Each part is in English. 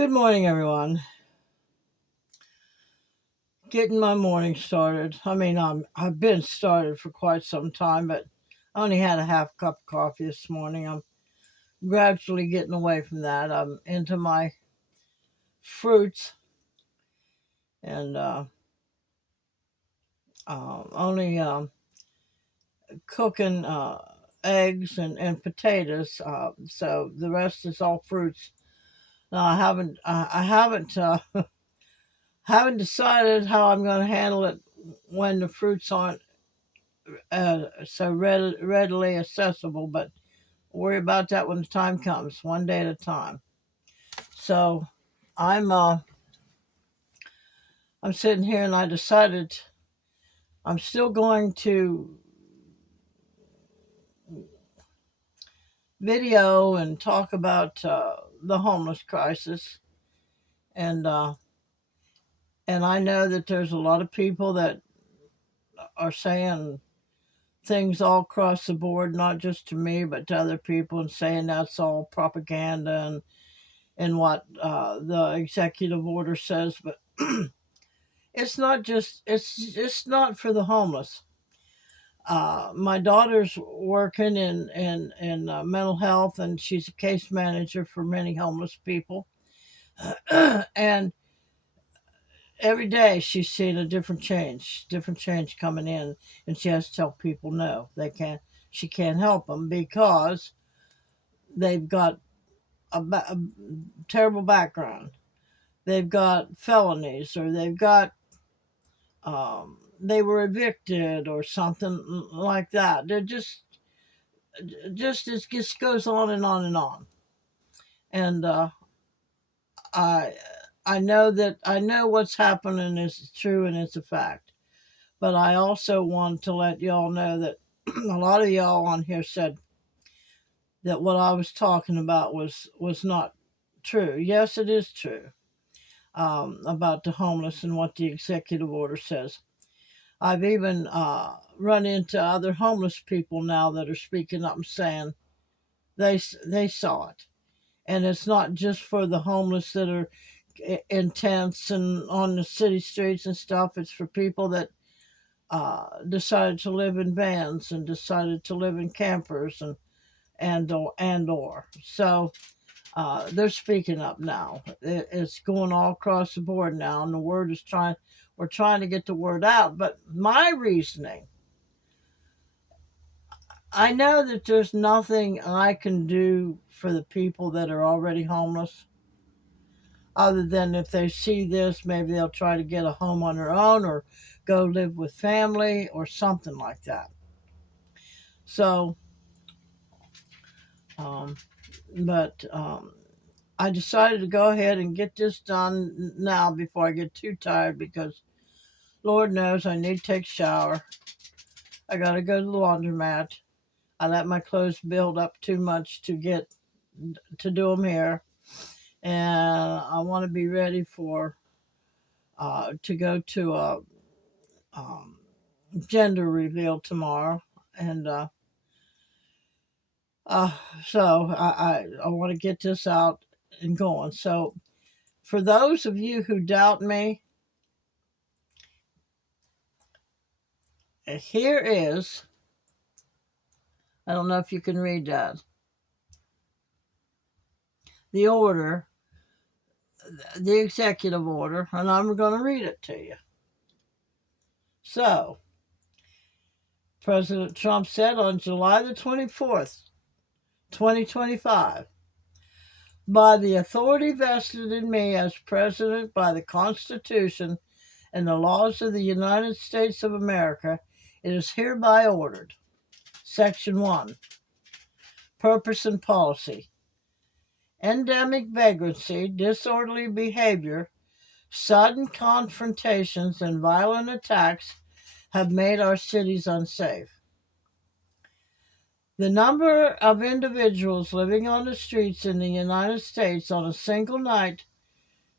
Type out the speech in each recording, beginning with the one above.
Good morning, everyone. Getting my morning started. I've been started for quite some time, but I only had a half cup of coffee this morning. I'm gradually getting away from that. I'm into my fruits and only cooking eggs and potatoes. So the rest is all fruits. Now I haven't decided how I'm going to handle it when the fruits aren't so readily accessible, but worry about that when the time comes, one day at a time. So I'm uh, I'm sitting here and I decided I'm still going to video and talk about the homeless crisis, and uh, and I know that there's a lot of people that are saying things all across the board, not just to me, but to other people, and saying that's all propaganda and what the executive order says. But it's not for the homeless. My daughter's working in mental health, and she's a case manager for many homeless people. And every day she's seeing a different change coming in, and she has to tell people no, she can't help them because they've got a terrible background. They've got felonies, or they were evicted or something like that. They're just it just goes on and on and on. And I I know what's happening is true and it's a fact. But I also want to let y'all know that a lot of y'all on here said that what I was talking about was not true. Yes, it is true, about the homeless and what the executive order says. I've even run into other homeless people now that are speaking up and saying they saw it, and it's not just for the homeless that are in tents and on the city streets and stuff. It's for people that decided to live in vans and decided to live in campers and or. So they're speaking up now. It's going all across the board now, and the word is trying. We're trying to get the word out. But my reasoning, I know that there's nothing I can do for the people that are already homeless, other than if they see this, maybe they'll try to get a home on their own or go live with family or something like that. So, um, but I decided to go ahead and get this done now before I get too tired, because Lord knows I need to take a shower. I got to go to the laundromat. I let my clothes build up too much to do them here, and I want to be ready for to go to a um, gender reveal tomorrow, and uh, so I want to get this out and going. So for those of you who doubt me, here is, I don't know if you can read that, the order, the executive order, and I'm going to read it to you. So, President Trump said on July the 24th, 2025, by the authority vested in me as president by the Constitution and the laws of the United States of America, it is hereby ordered. Section 1, Purpose and Policy. Endemic vagrancy, disorderly behavior, sudden confrontations, and violent attacks have made our cities unsafe. The number of individuals living on the streets in the United States on a single night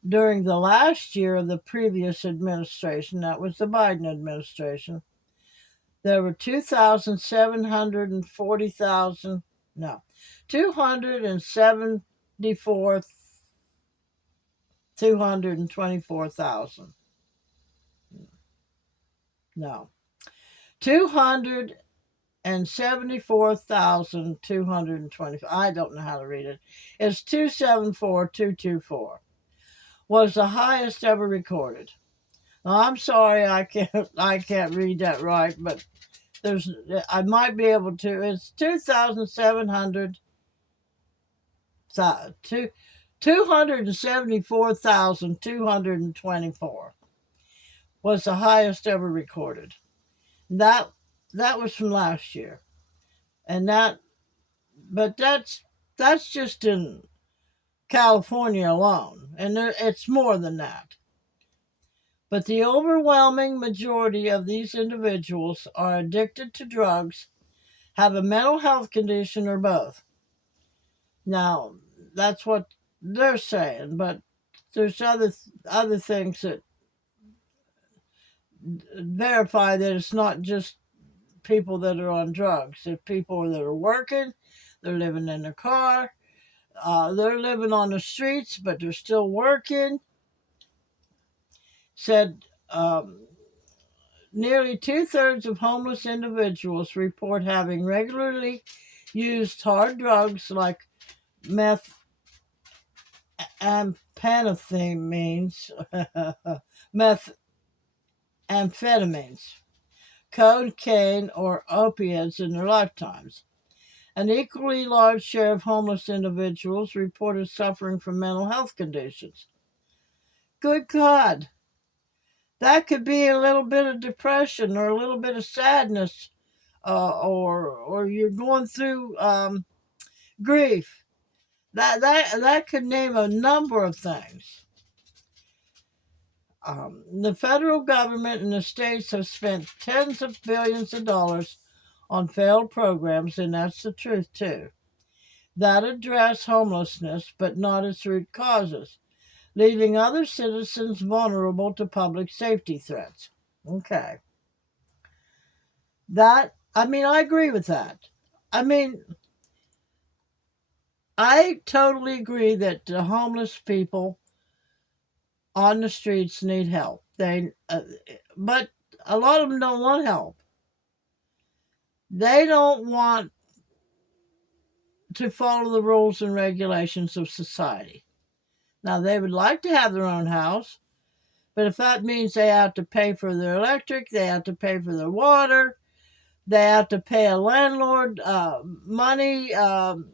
during the last year of the previous administration, that was the Biden administration, there were 2,740,000, 274 224,000. No. 274,220. I don't know how to read it. It's 274,224. Was the highest ever recorded. Now, I'm sorry I can't read that right, but I might be able to. It's 274,224 was the highest ever recorded. That was from last year, and but that's just in California alone, and it's more than that. But the overwhelming majority of these individuals are addicted to drugs, have a mental health condition, or both. Now, that's what they're saying, but there's other things that verify that it's not just people that are on drugs. It's people that are working, they're living in their car, they're living on the streets, but they're still working. Said nearly 2/3 of homeless individuals report having regularly used hard drugs like methamphetamines, cocaine, or opiates in their lifetimes. An equally large share of homeless individuals reported suffering from mental health conditions. Good God. That could be a little bit of depression or a little bit of sadness, or you're going through grief. That could name a number of things. The federal government and the states have spent tens of billions of dollars on failed programs, and that's the truth too, that address homelessness but not its root causes, leaving other citizens vulnerable to public safety threats. Okay. I agree with that. I totally agree that the homeless people on the streets need help. But a lot of them don't want help. They don't want to follow the rules and regulations of society. Now, they would like to have their own house, but if that means they have to pay for their electric, they have to pay for their water, they have to pay a landlord money and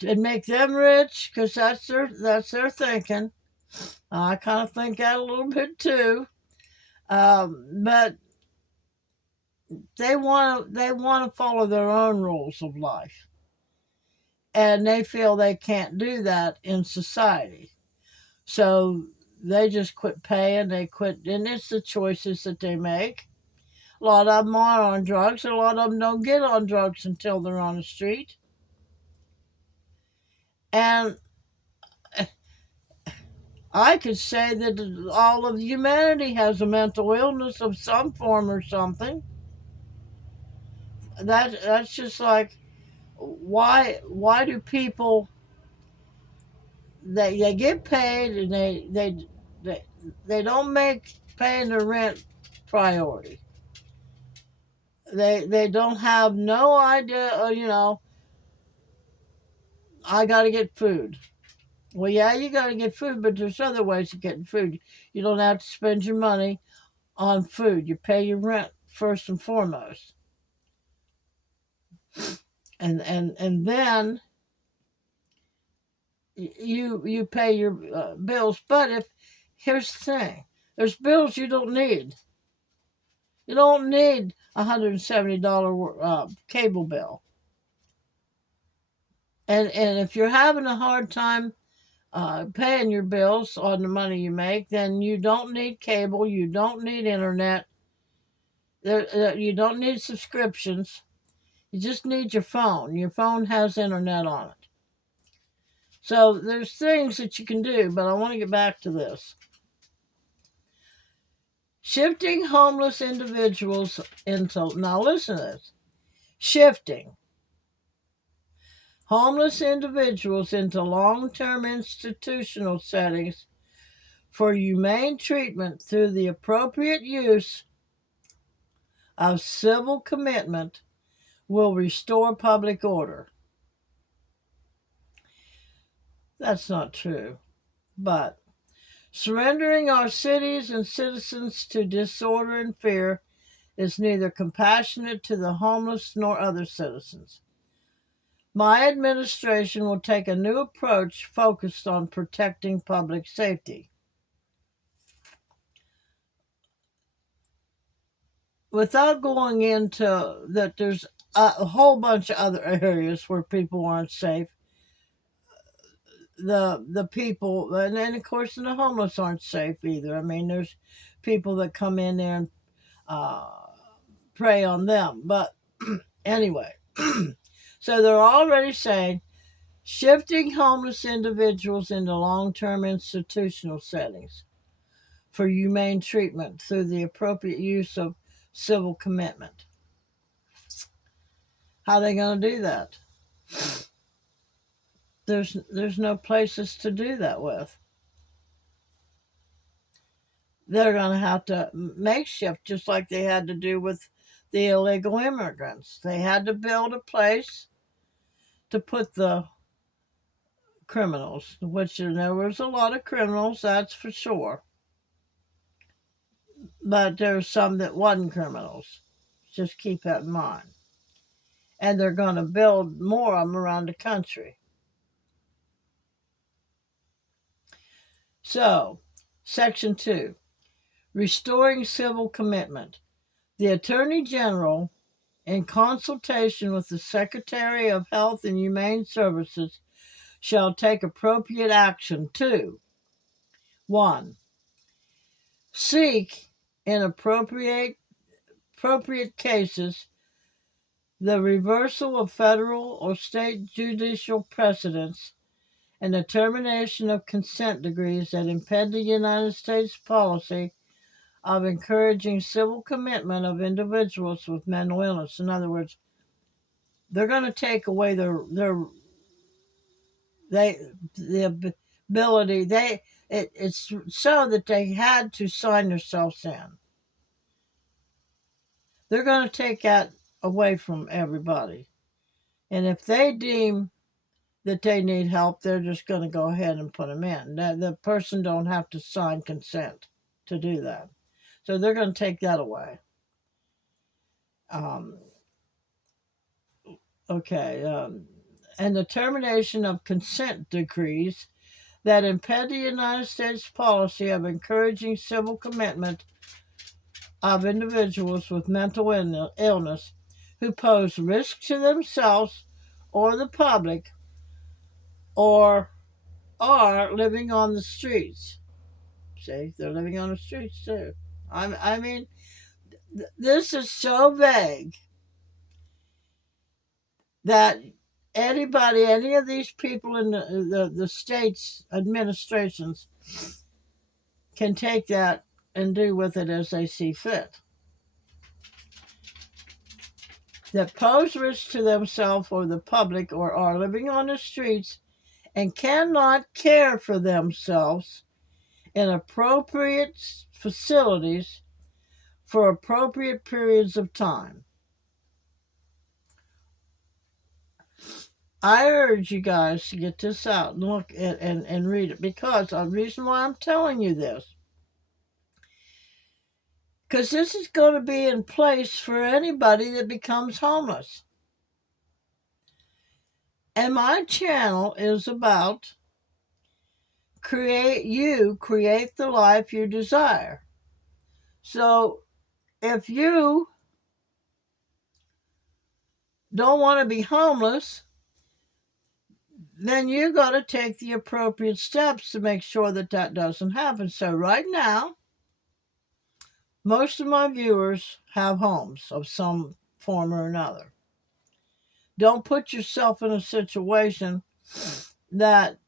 make them rich, because that's their thinking. I kind of think that a little bit too, but they want to follow their own rules of life, and they feel they can't do that in society, so they just quit paying. They quit, and it's the choices that they make. A lot of them are on drugs, and a lot of them don't get on drugs until they're on the street. And I could say that all of humanity has a mental illness of some form or something. That's just like, why do people, they get paid, and they don't make paying their rent priority. They don't have no idea, I got to get food. Well, yeah, you got to get food, but there's other ways of getting food. You don't have to spend your money on food. You pay your rent first and foremost, and then you pay your bills. But here's the thing, there's bills you don't need. You don't need $170 cable bill, and if you're having a hard time paying your bills on the money you make, then you don't need cable, you don't need internet, you don't need subscriptions. You just need your phone. Your phone has internet on it. So there's things that you can do, but I want to get back to this. Shifting homeless individuals into, now listen to this, shifting homeless individuals into long-term institutional settings for humane treatment through the appropriate use of civil commitment will restore public order. That's not true. But surrendering our cities and citizens to disorder and fear is neither compassionate to the homeless nor other citizens. My administration will take a new approach focused on protecting public safety. Without going into that, there's a whole bunch of other areas where people aren't safe. The people, and of course, the homeless aren't safe either. I mean, there's people that come in there and uh, prey on them. But anyway, so they're already saying shifting homeless individuals into long-term institutional settings for humane treatment through the appropriate use of civil commitment. How are they going to do that? There's no places to do that with. They're going to have to makeshift, just like they had to do with the illegal immigrants. They had to build a place to put the criminals, which there was a lot of criminals, that's for sure. But there's some that wasn't criminals. Just keep that in mind. And they're going to build more of them around the country. So, Section 2, restoring civil commitment. The Attorney General, in consultation with the Secretary of Health and Humane Services, shall take appropriate action to 1. Seek, in appropriate cases, the reversal of federal or state judicial precedents and the termination of consent decrees that impede the United States policy of encouraging civil commitment of individuals with mental illness. In other words, they're going to take away the ability. It's so that they had to sign themselves in. They're going to take that away from everybody. And if they deem that they need help, they're just going to go ahead and put them in. The person don't have to sign consent to do that. So they're going to take that away. And the termination of consent decrees that impede the United States policy of encouraging civil commitment of individuals with mental illness who pose risk to themselves or the public or are living on the streets. See, they're living on the streets too. I mean, this is so vague that anybody, any of these people in the state's administrations can take that and do with it as they see fit. That pose risk to themselves or the public or are living on the streets and cannot care for themselves in appropriate facilities for appropriate periods of time. I urge you guys to get this out and look and read it, because the reason why I'm telling you this, because this is going to be in place for anybody that becomes homeless. And my channel is about create the life you desire. So if you don't want to be homeless, then you got to take the appropriate steps to make sure that that doesn't happen. So right now, most of my viewers have homes of some form or another. Don't put yourself in a situation that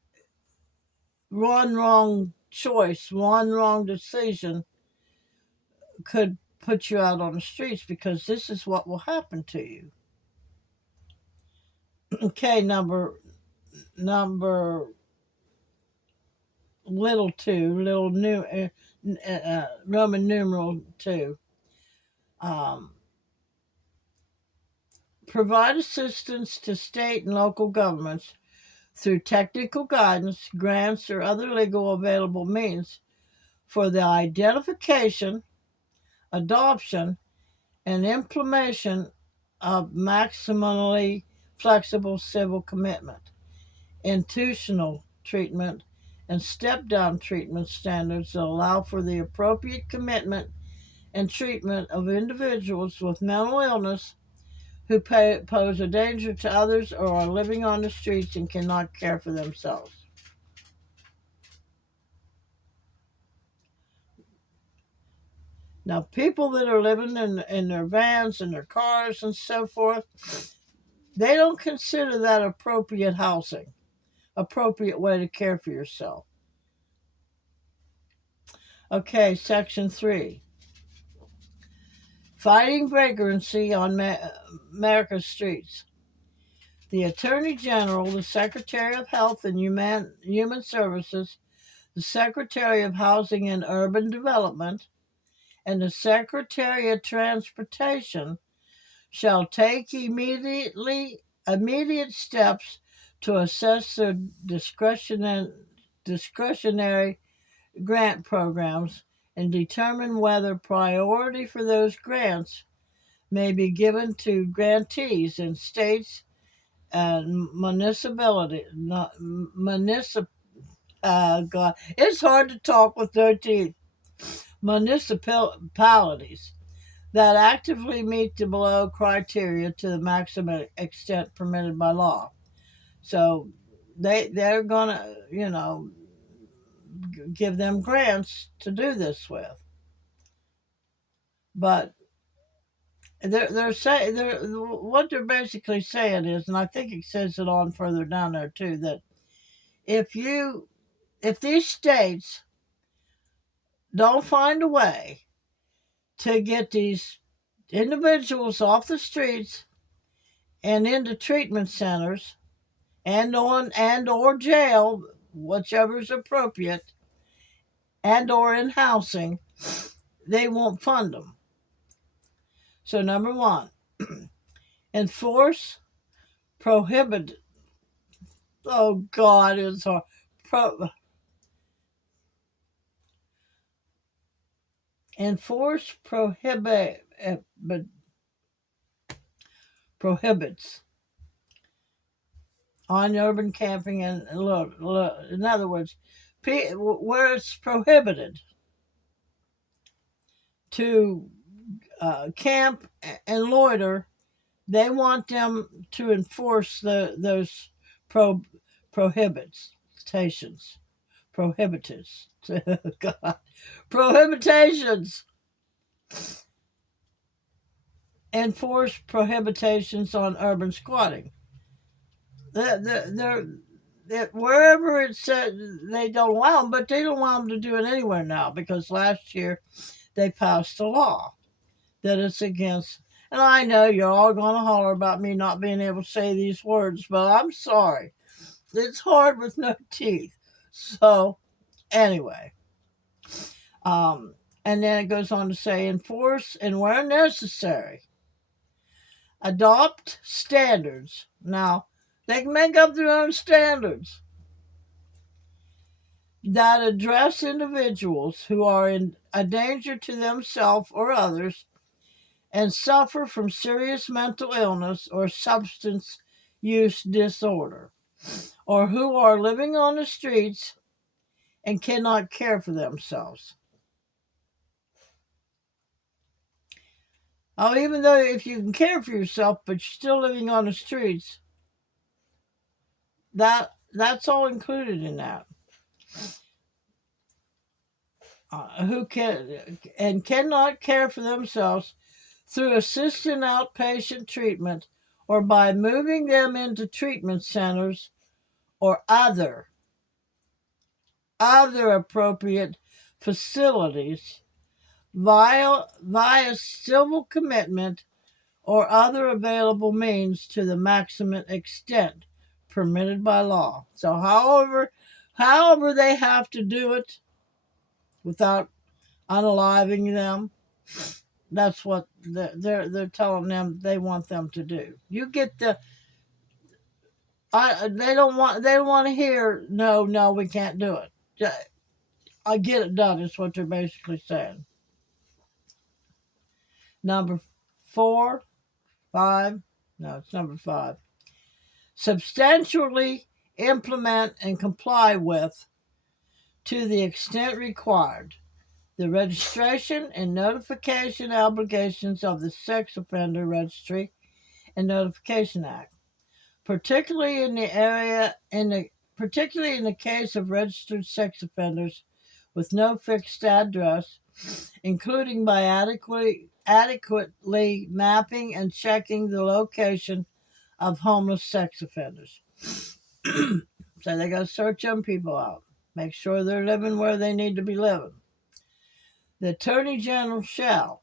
one wrong choice, one wrong decision could put you out on the streets, because this is what will happen to you. Okay, number little two, little new Roman numeral two. Um, Provide assistance to state and local governments through technical guidance, grants, or other legal available means for the identification, adoption, and implementation of maximally flexible civil commitment, institutional treatment, and step-down treatment standards that allow for the appropriate commitment and treatment of individuals with mental illness who pose a danger to others or are living on the streets and cannot care for themselves. Now, people that are living in their vans and their cars and so forth, they don't consider that appropriate housing, appropriate way to care for yourself. Okay, section 3. Fighting vagrancy on America's streets. The Attorney General, the Secretary of Health and Human Services, the Secretary of Housing and Urban Development, and the Secretary of Transportation shall take immediate steps to assess their discretionary grant programs and determine whether priority for those grants may be given to grantees in states and God, it's hard to talk with no teeth. Municipalities that actively meet the below criteria to the maximum extent permitted by law. So they're gonna, give them grants to do this with. But they're saying what they're basically saying is, and I think it says it on further down there too, that if these states don't find a way to get these individuals off the streets and into treatment centers and or jail, whichever is appropriate, and or in housing, they won't fund them. So number one, enforce prohibit. Oh God, it's hard. Enforce prohibits on urban camping and in other words, where it's prohibited to camp and loiter, they want them to enforce those prohibitations. God, prohibitations. Enforce prohibitations on urban squatting. They're wherever it said they don't allow them, but they don't allow them to do it anywhere now because last year they passed a law that it's against. And I know you're all going to holler about me not being able to say these words, but I'm sorry. It's hard with no teeth. So, anyway. And then it goes on to say, enforce and where necessary, adopt standards. Now, they can make up their own standards that address individuals who are in a danger to themselves or others and suffer from serious mental illness or substance use disorder, or who are living on the streets and cannot care for themselves. Oh, even though if you can care for yourself, but you're still living on the streets, that's all included in that. Who can and cannot care for themselves through assisted outpatient treatment or by moving them into treatment centers or other appropriate facilities via civil commitment or other available means to the maximum extent permitted by law. So however they have to do it without unaliving them, that's what they're telling them they want them to do. You get the they don't want to hear no we can't do it. I get it done is what they're basically saying. Number 4, 5, no, it's number 5. Substantially implement and comply with, to the extent required, the registration and notification obligations of the Sex Offender Registry and Notification Act, particularly in the case of registered sex offenders with no fixed address, including by adequately mapping and checking the location of homeless sex offenders. So they got to search young people out, make sure they're living where they need to be living. The Attorney General shall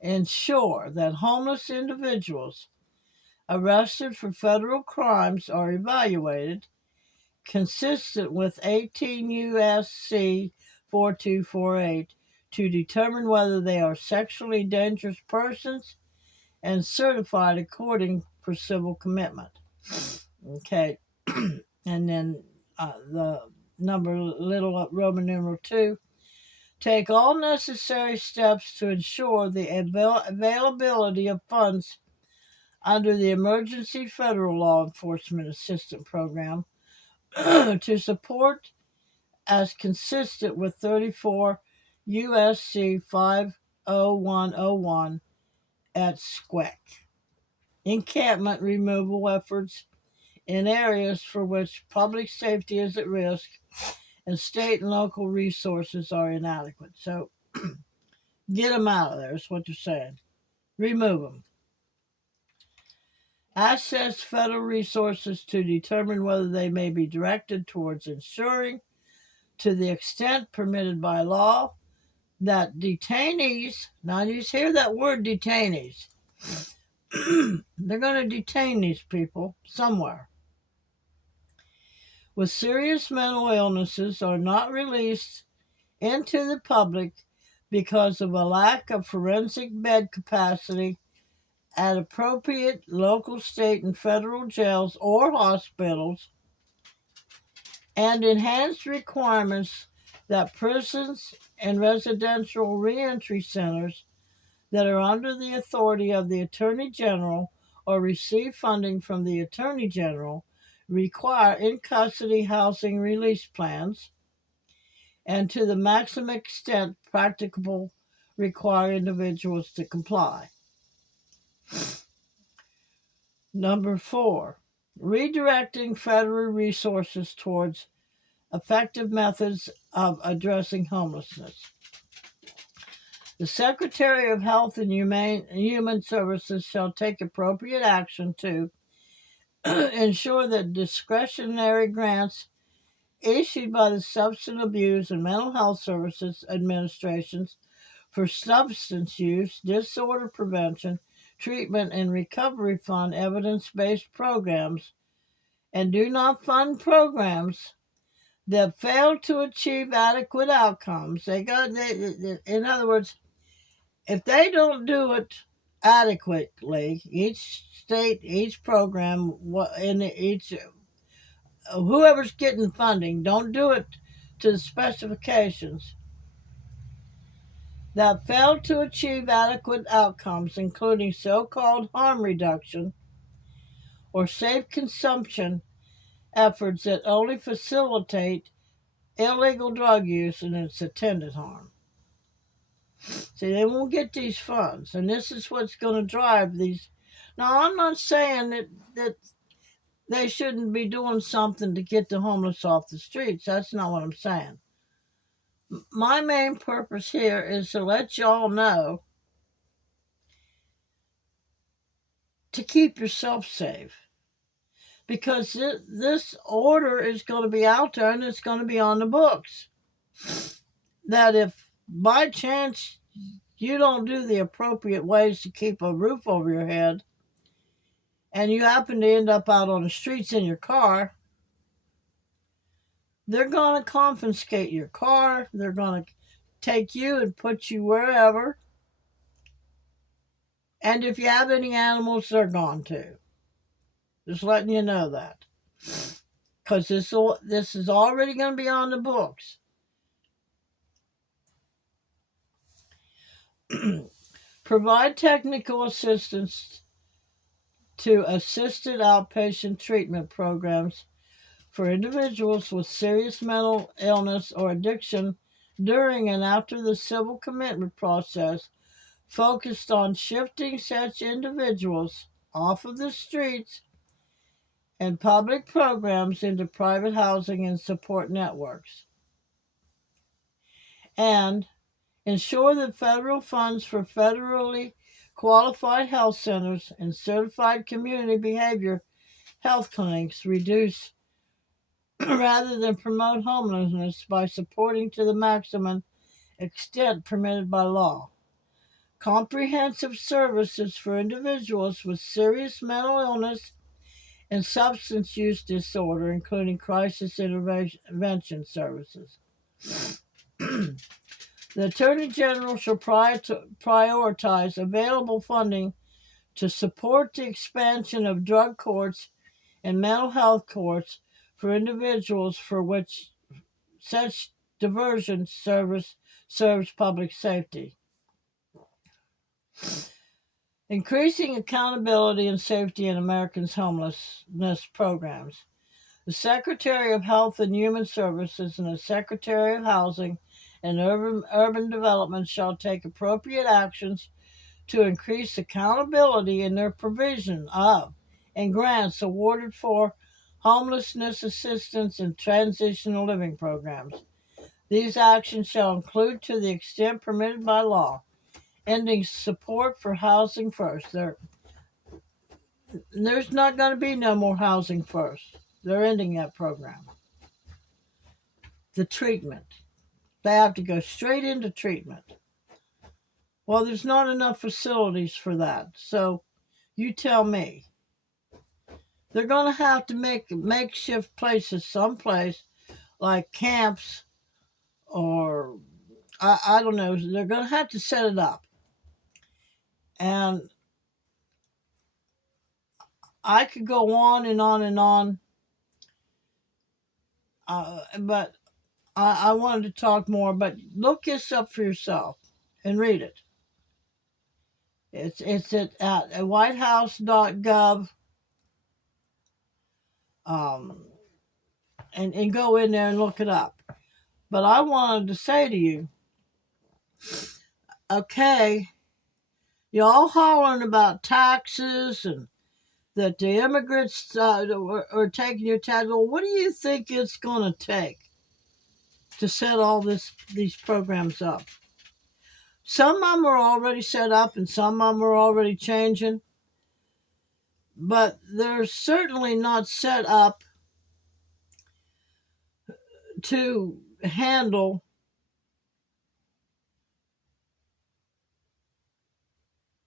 ensure that homeless individuals arrested for federal crimes are evaluated consistent with 18 U.S.C. 4248 to determine whether they are sexually dangerous persons and certified according for civil commitment. Okay, and then the number little Roman numeral 2, take all necessary steps to ensure the availability of funds under the Emergency Federal Law Enforcement Assistance Program to support as consistent with 34 U.S.C. 50101 at SQUEC. Encampment removal efforts in areas for which public safety is at risk and state and local resources are inadequate. So get them out of there is what they're saying. Remove them. Access federal resources to determine whether they may be directed towards ensuring, to the extent permitted by law, that detainees, now you hear that word detainees, they're going to detain these people somewhere, with serious mental illnesses are not released into the public because of a lack of forensic bed capacity at appropriate local, state, and federal jails or hospitals, and enhanced requirements that prisons and residential reentry centers that are under the authority of the Attorney General or receive funding from the Attorney General require in-custody housing release plans, and to the maximum extent practicable require individuals to comply. Number 4, redirecting federal resources towards effective methods of addressing homelessness. The Secretary of Health and Human Services shall take appropriate action to ensure that discretionary grants issued by the Substance Abuse and Mental Health Services Administrations for substance use, disorder prevention, treatment, and recovery fund evidence-based programs, and do not fund programs that fail to achieve adequate outcomes. In other words, if they don't do it adequately, each state, each program, whoever's getting funding, don't do it to the specifications, that fail to achieve adequate outcomes, including so-called harm reduction or safe consumption efforts that only facilitate illegal drug use and its attendant harm. See, they won't get these funds, and this is what's going to drive these. Now, I'm not saying that they shouldn't be doing something to get the homeless off the streets. That's not what I'm saying. My main purpose here is to let y'all know to keep yourself safe, because this order is going to be out there and it's going to be on the books, that if by chance you don't do the appropriate ways to keep a roof over your head, and you happen to end up out on the streets in your car, they're going to confiscate your car. They're going to take you and put you wherever. And if you have any animals, they're gone too. Just letting you know that. Because this is already going to be on the books. Provide technical assistance to assisted outpatient treatment programs for individuals with serious mental illness or addiction during and after the civil commitment process, focused on shifting such individuals off of the streets and public programs into private housing and support networks. And ensure that federal funds for federally qualified health centers and certified community behavior health clinics reduce rather than promote homelessness by supporting to the maximum extent permitted by law. Comprehensive services for individuals with serious mental illness and substance use disorder, including crisis intervention services. The Attorney General shall prioritize available funding to support the expansion of drug courts and mental health courts for individuals for which such diversion service serves public safety. Increasing accountability and safety in Americans' homelessness programs. The Secretary of Health and Human Services and the Secretary of Housing and Urban Development shall take appropriate actions to increase accountability in their provision of and grants awarded for homelessness assistance and transitional living programs. These actions shall include, to the extent permitted by law, ending support for Housing First. There's not going to be no more Housing First. They're ending that program. The treatment. They have to go straight into treatment. Well, there's not enough facilities for that. So you tell me. They're going to have to make makeshift places someplace, like camps, or I don't know. They're going to have to set it up. And I could go on and on and on, but I wanted to talk more. But look this up for yourself and read it. It's at whitehouse.gov, and go in there and look it up. But I wanted to say to you, okay, y'all hollering about taxes and that the immigrants are taking your taxes. Well, what do you think it's going to take to set all these programs up? Some of them are already set up and some of them are already changing, but they're certainly not set up to handle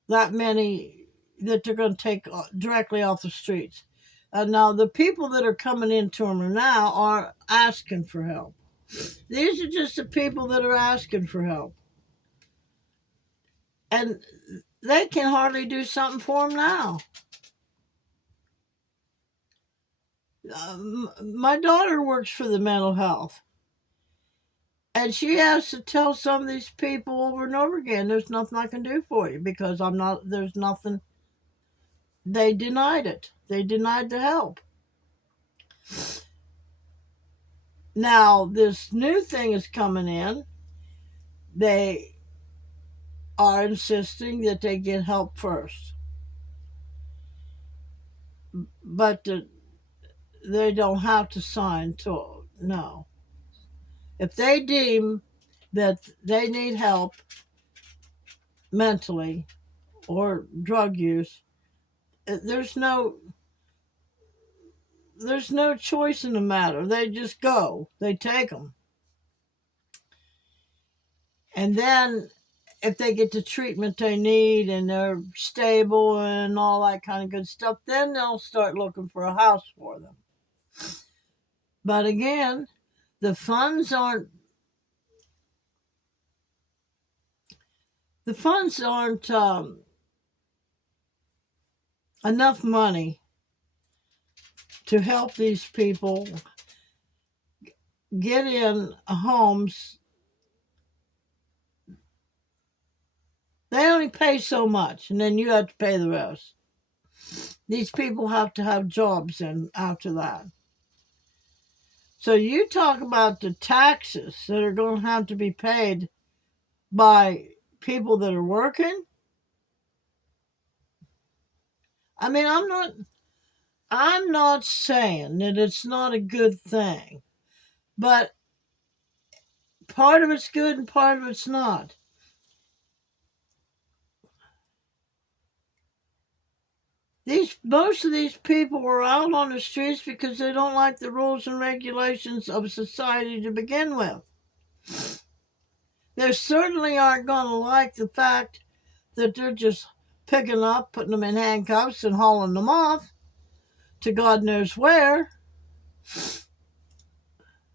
that many that they're going to take directly off the streets. Now, the people that are coming into them now are asking for help. These are just the people that are asking for help. And they can hardly do something for them now. My daughter works for the mental health. And she has to tell some of these people over and over again, there's nothing I can do for you because there's nothing. They denied it. They denied the help. Now, this new thing is coming in. They are insisting that they get help first. But they don't have to sign to, no. If they deem that they need help mentally or drug use, there's no choice in the matter. They just go. They take them. And then if they get the treatment they need and they're stable and all that kind of good stuff, then they'll start looking for a house for them. But again, the funds aren't enough money to help these people get in homes. They only pay so much, and then you have to pay the rest. These people have to have jobs and after that. So you talk about the taxes that are going to have to be paid by people that are working. I mean, I'm not saying that it's not a good thing, but part of it's good and part of it's not. Most of these people were out on the streets because they don't like the rules and regulations of society to begin with. They certainly aren't going to like the fact that they're just picking up, putting them in handcuffs and hauling them off to God knows where.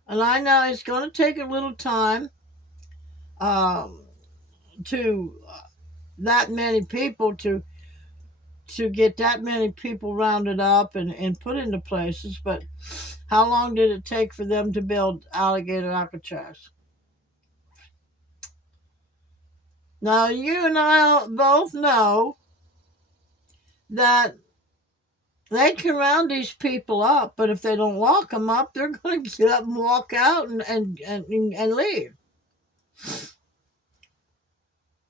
And I know it's going to take a little time to that many people to get that many people rounded up and put into places. But how long did it take for them to build Alligator Alcatraz? Now, you and I both know that they can round these people up, but if they don't lock them up, they're going to get up and walk out and leave.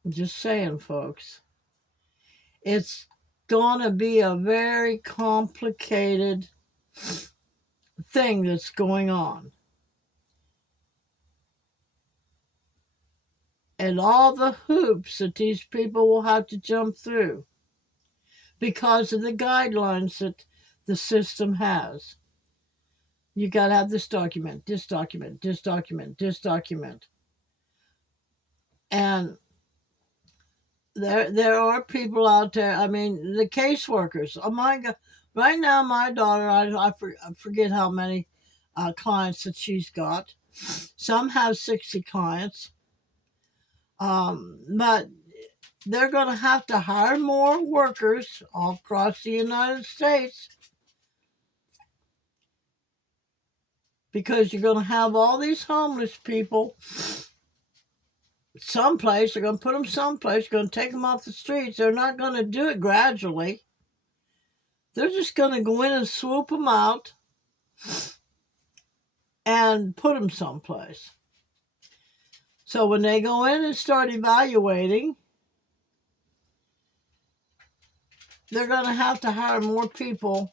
Just saying, folks. It's going to be a very complicated thing that's going on. And all the hoops that these people will have to jump through because of the guidelines that the system has. You got to have this document, this document, this document, this document. And there are people out there, I mean, the caseworkers. Oh my God. Right now, my daughter, I forget how many clients that she's got. Some have 60 clients. But they're going to have to hire more workers all across the United States because you're going to have all these homeless people someplace. They're going to put them someplace. You're going to take them off the streets. They're not going to do it gradually. They're just going to go in and swoop them out and put them someplace. So when they go in and start evaluating, they're going to have to hire more people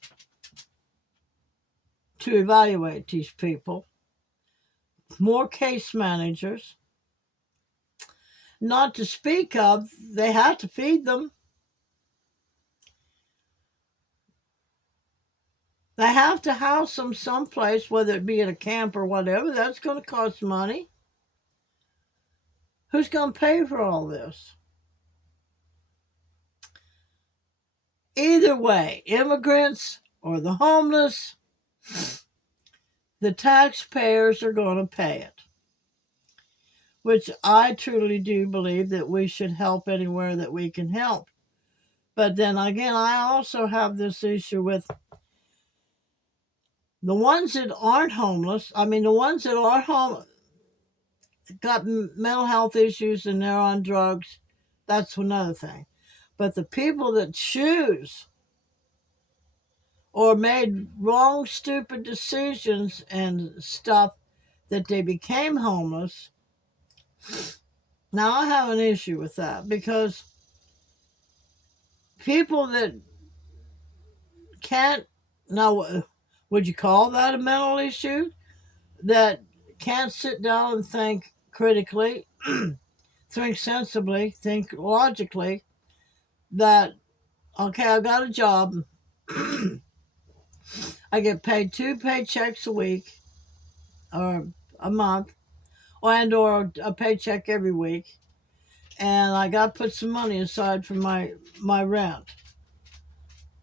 to evaluate these people, more case managers. Not to speak of, they have to feed them. They have to house them someplace, whether it be in a camp or whatever. That's going to cost money. Who's going to pay for all this? Either way, immigrants or the homeless, the taxpayers are going to pay it. Which I truly do believe that we should help anywhere that we can help. But then again, I also have this issue with the ones that aren't homeless. I mean, the ones that are homeless, got mental health issues and they're on drugs, that's another thing. But the people that choose or made wrong, stupid decisions and stuff that they became homeless, now I have an issue with that because people that can't, now would you call that a mental issue? That can't sit down and think critically, think sensibly, think logically, that, okay, I got a job, I get paid 2 paychecks a week or a month, or a paycheck every week, and I got to put some money aside for my rent.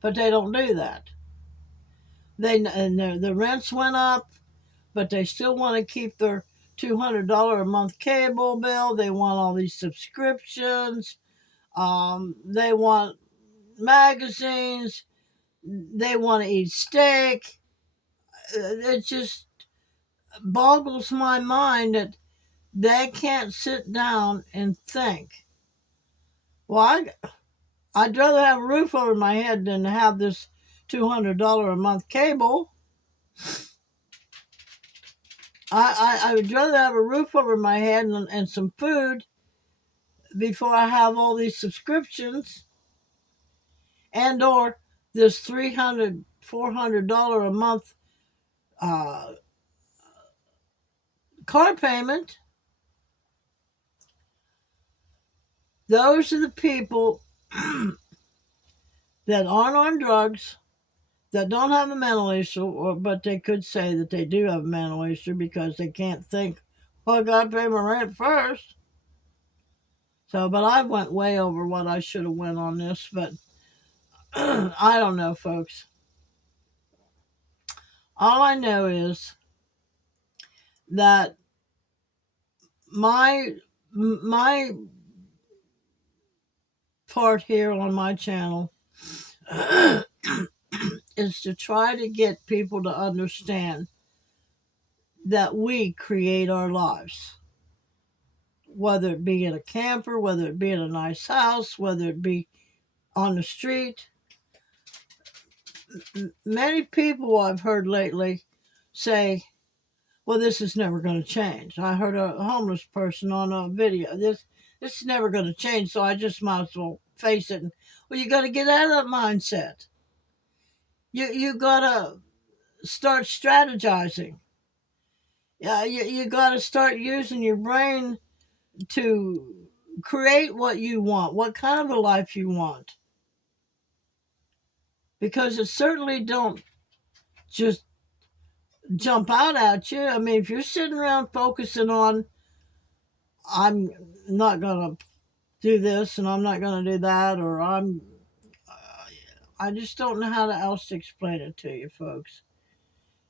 But they don't do that. The rents went up, but they still want to keep their $200 a month cable bill. They want all these subscriptions. They want magazines. They want to eat steak. It just boggles my mind that they can't sit down and think. Well, I'd rather have a roof over my head than have this $200 a month cable. I would rather have a roof over my head and some food before I have all these subscriptions and or this $300, $400 a month uh, car payment. Those are the people that aren't on drugs, that don't have a mental issue, but they could say that they do have a mental issue because they can't think, well, I got to pay my rent first. So, but I went way over what I should have went on this, but I don't know, folks. All I know is that my part here on my channel is to try to get people to understand that we create our lives, whether it be in a camper, whether it be in a nice house, whether it be on the street. Many people I've heard lately say, well, this is never going to change. I heard a homeless person on a video. This is never going to change, so I just might as well face it. Well, you got to get out of that mindset. You got to start strategizing. Yeah, you got to start using your brain to create what you want, what kind of a life you want. Because it certainly don't just jump out at you. I mean, if you're sitting around focusing on, I'm not going to do this and I'm not going to do that, or I just don't know how else to explain it to you, folks.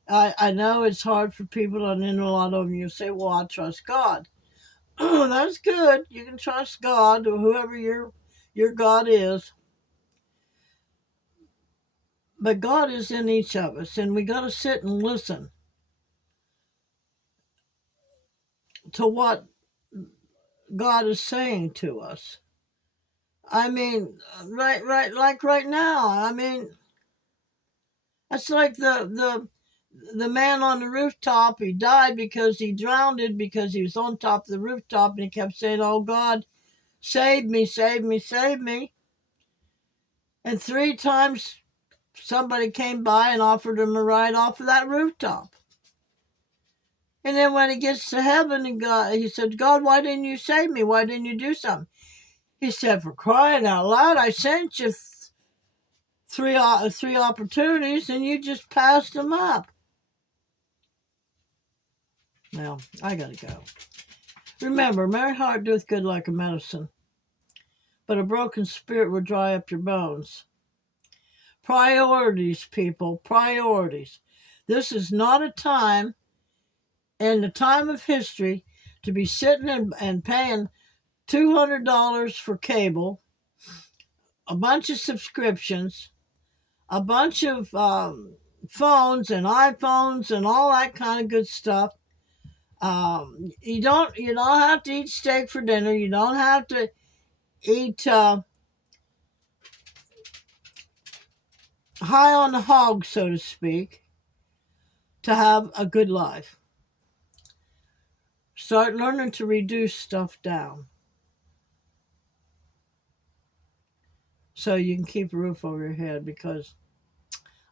I know it's hard for people, and then a lot of them you say, well, I trust God. That's good. You can trust God, or whoever your God is. But God is in each of us, and we got to sit and listen to what God is saying to us. I mean, like right now. I mean, that's like the man on the rooftop. He died because he drowned because he was on top of the rooftop, and he kept saying, "Oh God, save me, save me, save me." And 3 times somebody came by and offered him a ride off of that rooftop. And then when he gets to heaven, and he said, God, why didn't you save me? Why didn't you do something? He said, for crying out loud, I sent you three opportunities and you just passed them up. Well, I got to go. Remember, merry heart doeth good like a medicine, but a broken spirit will dry up your bones. Priorities, people, priorities. This is not a time in the time of history to be sitting and paying $200 for cable, a bunch of subscriptions, a bunch of phones and iPhones and all that kind of good stuff. You don't have to eat steak for dinner. You don't have to eat high on the hog, so to speak, to have a good life. Start learning to reduce stuff down so you can keep a roof over your head, because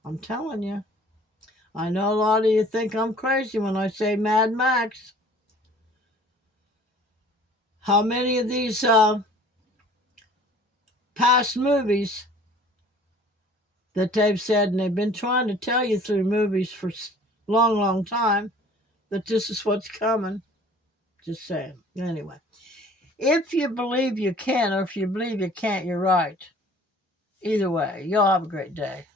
I'm telling you, I know a lot of you think I'm crazy when I say Mad Max. How many of these past movies that they've said, and they've been trying to tell you through movies for a long, long time, that this is what's coming. Just saying. Anyway, If you believe you can, or if you believe you can't, you're right. Either way, y'all have a great day.